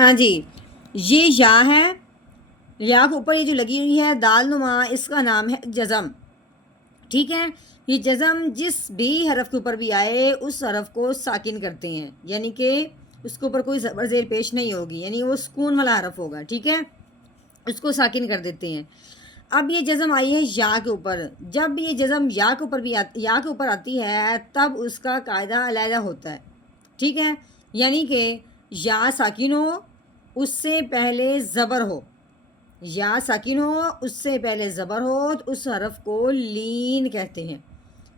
ہاں جی، یہ یا ہے، یا کے اوپر یہ جو لگی ہوئی ہے دال نما، اس کا نام ہے جزم، ٹھیک ہے۔ یہ جزم جس بھی حرف کے اوپر بھی آئے اس حرف کو ساکن کرتے ہیں، یعنی کہ اس کے اوپر کوئی زبر زیر پیش نہیں ہوگی، یعنی وہ سکون والا حرف ہوگا، ٹھیک ہے، اس کو ساکن کر دیتے ہیں۔ اب یہ جزم آئی ہے یا کے اوپر، جب یہ جزم یا کے اوپر یا کے اوپر آتی ہے تب اس کا قاعدہ علیحدہ ہوتا ہے، ٹھیک ہے، یعنی کہ یا ساکن ہو، اس سے پہلے زبر ہو، یا ساکن ہو اس سے پہلے زبر ہو، تو اس حرف کو لین کہتے ہیں۔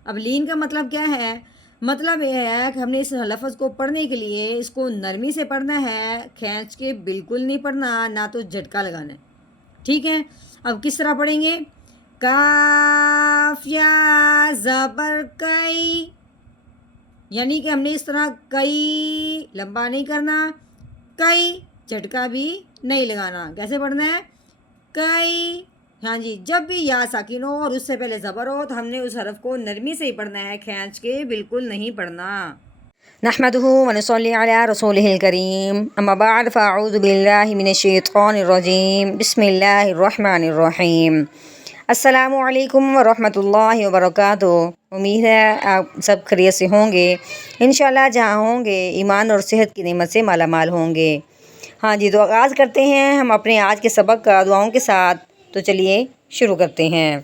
اب لین کا مطلب کیا ہے؟ مطلب یہ ہے کہ ہم نے اس لفظ کو پڑھنے کے لیے اس کو نرمی سے پڑھنا ہے، کھینچ کے بالکل نہیں پڑھنا، نہ تو جھٹکا لگانا ہے، ٹھیک ہے۔ اب کس طرح پڑھیں گے؟ کاف یا زبر کئی، یعنی کہ ہم نے اس طرح کئی لمبا نہیں کرنا، کئی جھٹکا بھی نہیں لگانا۔ کیسے پڑھنا ہے؟ کئی، ہاں جی، جب بھی یا ساکن ہو اور اس سے پہلے زبر ہو تو ہم نے اس حرف کو نرمی سے ہی پڑھنا ہے، کھینچ کے بالکل نہیں پڑھنا۔ نحمده ونصلي على رسوله الكريم اما بعد فاعوذ بالله من الشیطان الرجیم بسم اللہ الرحمن الرحیم۔ السلام علیکم ورحمۃ اللہ وبرکاتہ۔ امید ہے آپ سب خیریت سے ہوں گے، انشاءاللہ جہاں ہوں گے ایمان اور صحت کی نعمت سے مالا مال ہوں گے۔ ہاں جی، تو آغاز کرتے ہیں ہم اپنے آج کے سبق کا دعاؤں کے ساتھ، تو چلیے شروع کرتے ہیں۔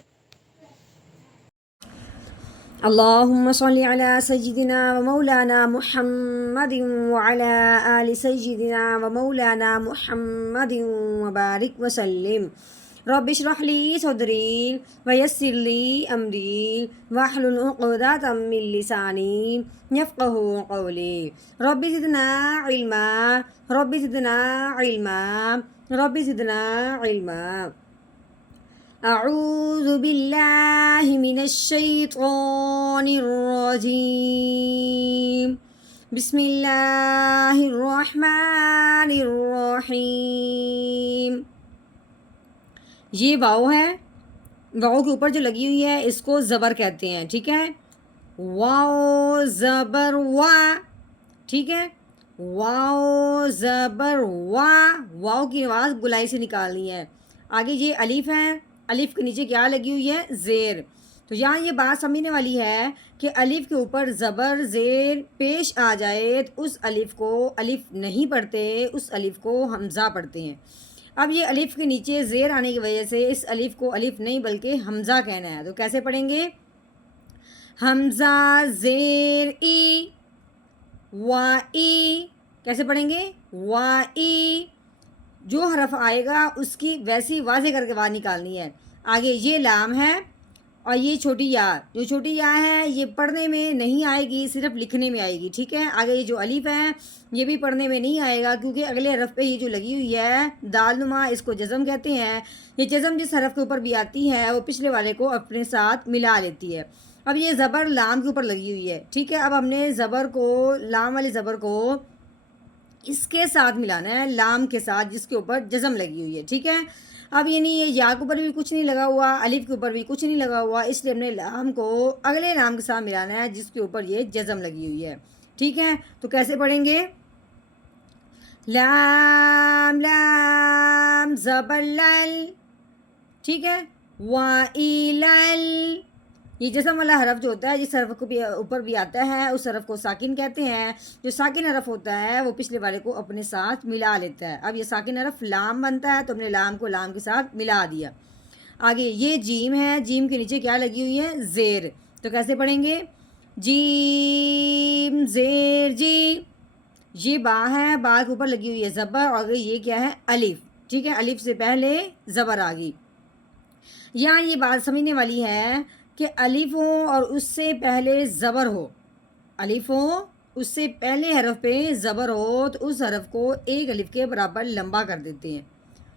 اللهم صل على سيدنا ومولانا محمد وعلى آل سيدنا ومولانا محمد وبارك وسلم۔ رب اشرح لي صدري ويسر لي أمري واحلل عقدة من لساني يفقهوا قولي، رب زدنا علما، رب زدنا علما، رب زدنا علما۔ اعوذ باللہ من الشیطان الرجیم، بسم اللہ الرحمن الرحیم۔ یہ واو ہے، واو کے اوپر جو لگی ہوئی ہے اس کو زبر کہتے ہیں، ٹھیک ہے، واو زبر وا، ٹھیک ہے، واو زبر وا، واو کی آواز گلائی سے نکالنی ہے۔ آگے یہ الف ہے، الف کے نیچے کیا لگی ہوئی ہے؟ زیر۔ تو یہاں یہ بات سمجھنے والی ہے کہ الف کے اوپر زبر زیر پیش آ جائے تو اس الف کو الف نہیں پڑھتے، اس الف کو حمزہ پڑھتے ہیں۔ اب یہ الف کے نیچے زیر آنے کی وجہ سے اس الف کو الف نہیں بلکہ حمزہ کہنا ہے، تو کیسے پڑھیں گے؟ حمزہ زیر ای، وا ای، کیسے پڑھیں گے؟ وا ای، جو حرف آئے گا اس کی ویسی واضح کر کے بعد نکالنی ہے۔ آگے یہ لام ہے اور یہ چھوٹی یا، جو چھوٹی یا ہے یہ پڑھنے میں نہیں آئے گی، صرف لکھنے میں آئے گی، ٹھیک ہے۔ آگے یہ جو الف ہے یہ بھی پڑھنے میں نہیں آئے گا کیونکہ اگلے حرف پہ یہ جو لگی ہوئی ہے دال نما، اس کو جزم کہتے ہیں۔ یہ جزم جس حرف کے اوپر بھی آتی ہے وہ پچھلے والے کو اپنے ساتھ ملا لیتی ہے۔ اب یہ زبر لام کے اوپر لگی ہوئی ہے، ٹھیک ہے، اب ہم نے زبر کو، لام والے زبر کو اس کے ساتھ ملانا ہے، لام کے ساتھ جس کے اوپر جزم لگی ہوئی ہے، ٹھیک ہے۔ اب یعنی یہ یا کے اوپر بھی کچھ نہیں لگا ہوا، الف کے اوپر بھی کچھ نہیں لگا ہوا، اس لیے ہم نے لام کو اگلے لام کے ساتھ ملانا ہے جس کے اوپر یہ جزم لگی ہوئی ہے، ٹھیک ہے۔ تو کیسے پڑھیں گے؟ لام لام زبر لل، ٹھیک ہے، وائلل، یہ جزم والا حرف جو ہوتا ہے جس حرف کو بھی اوپر بھی آتا ہے اس حرف کو ساکن کہتے ہیں۔ جو ساکن حرف ہوتا ہے وہ پچھلے والے کو اپنے ساتھ ملا لیتا ہے۔ اب یہ ساکن حرف لام بنتا ہے تو ہم نے لام کو لام کے ساتھ ملا دیا۔ آگے یہ جیم ہے، جیم کے نیچے کیا لگی ہوئی ہے؟ زیر، تو کیسے پڑھیں گے؟ جیم زیر جی۔ یہ با ہے، با کے اوپر لگی ہوئی ہے زبر، اور آگے یہ کیا ہے؟ الف، ٹھیک ہے، الف سے پہلے زبر آ گئی۔ یہاں یہ بات سمجھنے والی ہے کہ الف ہو اور اس سے پہلے زبر ہو، الف ہو اس سے پہلے حرف پہ زبر ہو تو اس حرف کو ایک الف کے برابر لمبا کر دیتے ہیں،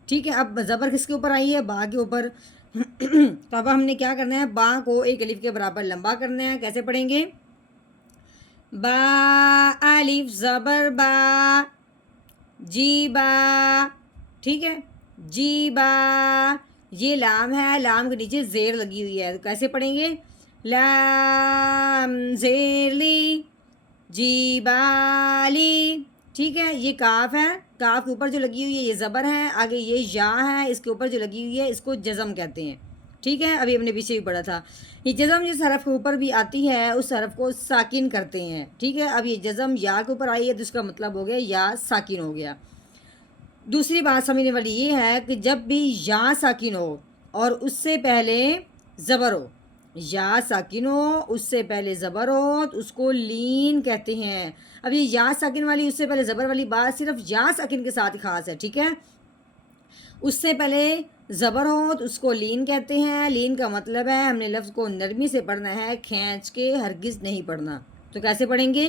ٹھیک ہے۔ اب زبر کس کے اوپر آئی ہے؟ با کے اوپر، تو اب ہم نے کیا کرنا ہے؟ با کو ایک الف کے برابر لمبا کرنا ہے۔ کیسے پڑھیں گے؟ با الف زبر با، جی با، ٹھیک ہے، جی با۔ یہ لام ہے، لام کے نیچے زیر لگی ہوئی ہے، تو کیسے پڑھیں گے؟ لام زیر لی، جی بالی، ٹھیک ہے، یہ کاف ہے، کاف کے اوپر جو لگی ہوئی ہے یہ زبر ہے، آگے یہ یا ہے، اس کے اوپر جو لگی ہوئی ہے اس کو جزم کہتے ہیں، ٹھیک ہے، ابھی ہم نے پیچھے بھی پڑھا تھا۔ یہ جزم جس حرف کے اوپر بھی آتی ہے اس حرف کو ساکن کرتے ہیں، ٹھیک ہے، اب یہ جزم یا کے اوپر آئی ہے تو اس کا مطلب ہو گیا یا ساکن ہو گیا۔ دوسری بات سمجھنے والی یہ ہے کہ جب بھی یا ساکن ہو اور اس سے پہلے زبر ہو، یا ساکن ہو اس سے پہلے زبر ہو تو اس کو لین کہتے ہیں۔ اب یہ یا ساکن والی اس سے پہلے زبر والی بات صرف یا ساکن کے ساتھ خاص ہے، ٹھیک ہے، اس سے پہلے زبر ہو تو اس کو لین کہتے ہیں۔ لین کا مطلب ہے ہم نے لفظ کو نرمی سے پڑھنا ہے، کھینچ کے ہرگز نہیں پڑھنا۔ تو کیسے پڑھیں گے؟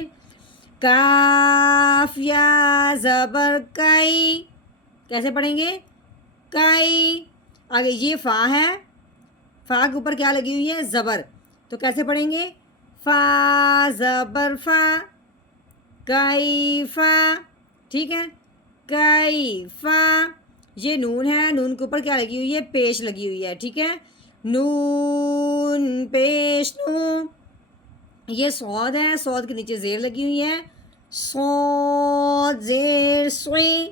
کاف یا زبر کئی، کیسے پڑھیں گے؟ کئی۔ آگے یہ فا ہے، فا کے اوپر کیا لگی ہوئی ہے؟ زبر، تو کیسے پڑھیں گے؟ فا زبر فا، کئی فا، ٹھیک ہے، کئی فا۔ یہ نون ہے، نون کے اوپر کیا لگی ہوئی ہے؟ پیش لگی ہوئی ہے، ٹھیک ہے، نون پیش نون۔ یہ صاد ہے، صاد کے نیچے زیر لگی ہوئی ہے، صاد زیر سوئی،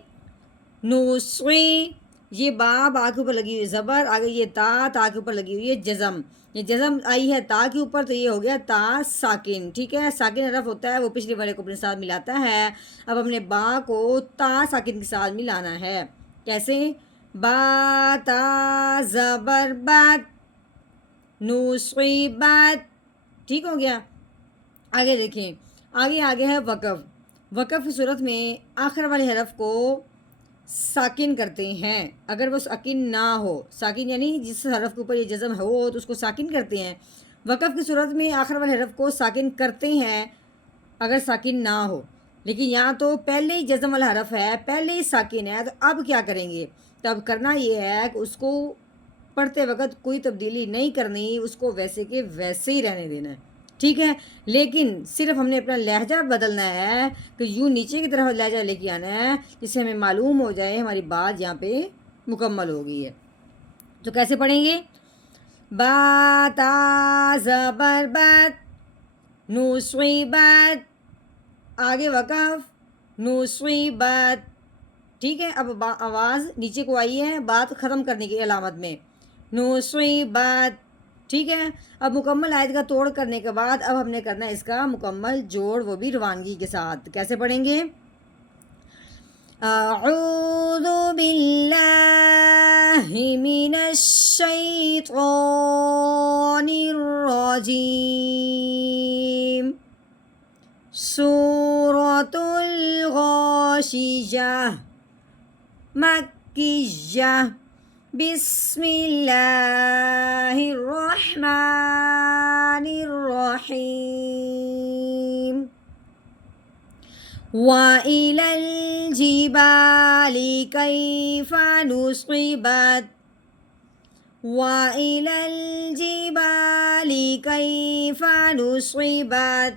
نو سوئی۔ یہ با، با کے اوپر لگی ہوئی زبر، آگے یہ تا، تا کے اوپر لگی ہوئی ہے جزم، یہ جزم آئی ہے تا کے اوپر تو یہ ہو گیا تا ساکن، ٹھیک ہے، ساکن حرف ہوتا ہے وہ پچھلے والے کو اپنے ساتھ ملاتا ہے۔ اب ہم نے با کو تا ساکن کے ساتھ ملانا ہے، کیسے؟ با تا زبر بات، نو سوئی بات، ٹھیک ہو گیا۔ آگے دیکھیں، آگے ہے وقف۔ وقف کی صورت میں آخر والے حرف کو ساکن کرتے ہیں، اگر وہ ساکن نہ ہو، ساکن یعنی جس حرف کے اوپر یہ جزم ہو تو اس کو ساکن کرتے ہیں۔ وقف کی صورت میں آخر والے حرف کو ساکن کرتے ہیں اگر ساکن نہ ہو، لیکن یہاں تو پہلے ہی جزم والا حرف ہے، پہلے ہی ساکن ہے، تو اب کیا کریں گے؟ تو اب کرنا یہ ہے کہ اس کو پڑھتے وقت کوئی تبدیلی نہیں کرنی، اس کو ویسے کہ ویسے ہی رہنے دینا ہے، ٹھیک ہے، لیکن صرف ہم نے اپنا لہجہ بدلنا ہے کہ یوں نیچے کی طرف لہجہ لے کے آنا ہے جس سے ہمیں معلوم ہو جائے ہماری بات یہاں پہ مکمل ہو گئی ہے۔ تو کیسے پڑھیں گے؟ با تا زبر بات، نو سوئی بات، آگے وقف، نو سوئی بات، ٹھیک ہے، اب آواز نیچے کو آئی ہے بات ختم کرنے کی علامت میں، نو سوئی بات، ٹھیک ہے۔ اب مکمل آیت کا توڑ کرنے کے بعد اب ہم نے کرنا ہے اس کا مکمل جوڑ، وہ بھی روانگی کے ساتھ۔ کیسے پڑھیں گے؟ اعوذ باللہ من الشیطان الرجیم، سورۃ الغاشیہ، مکیہ، بسم اللہ الرحمن الرحیم۔ وَإِلَى الْجِبَالِ كَيْفَ نُصِبَتْ، وَإِلَى الْجِبَالِ كَيْفَ نُصِبَتْ،